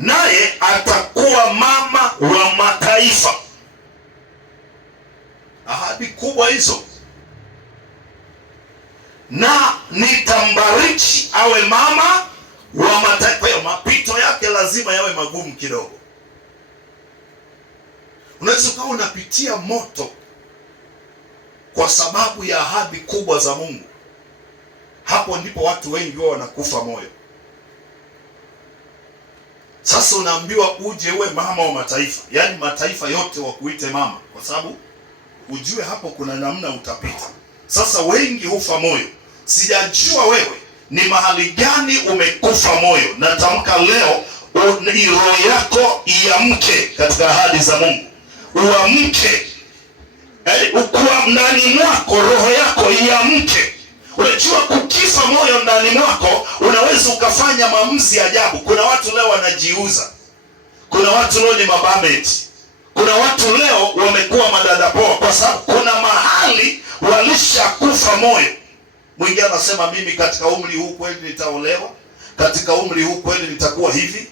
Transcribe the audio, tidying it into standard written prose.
naye atakuwa mama wa mataifa. Ahadi kubwa hizo. Na nitambariki awe mama wa mataifa. Kwa mapito yake lazima yawe magumu kidogo. Unaweza ukawa unapitia moto kwa sababu ya ahadi kubwa za Mungu. Hapo ndipo watu wengi wao wanakufa moyo. Sasa unaambiwa uje uwe mama wa mataifa, yaani mataifa yote wakuite mama, kwa sababu ujue hapo kuna namna utapita. Sasa wengi hufa moyo. Sijajua wewe ni mahali gani umekufa moyo. Natamka leo roho yako iamke katika ahadi za Mungu. Uamke. Ukua ndani mwako roho yako iamke. Unajua kukifa moyo ndani mwako unaweza ukafanya maamuzi ajabu. Kuna watu leo wanajiuza. Kuna watu leo ni mabameti. Kuna watu leo wamekuwa madadapoa kwa sababu kuna mahali walishakufa moyo. Mwingine anasema mimi katika umri huu kweli nitaolewa, katika umri huu kweli nitakuwa hivi.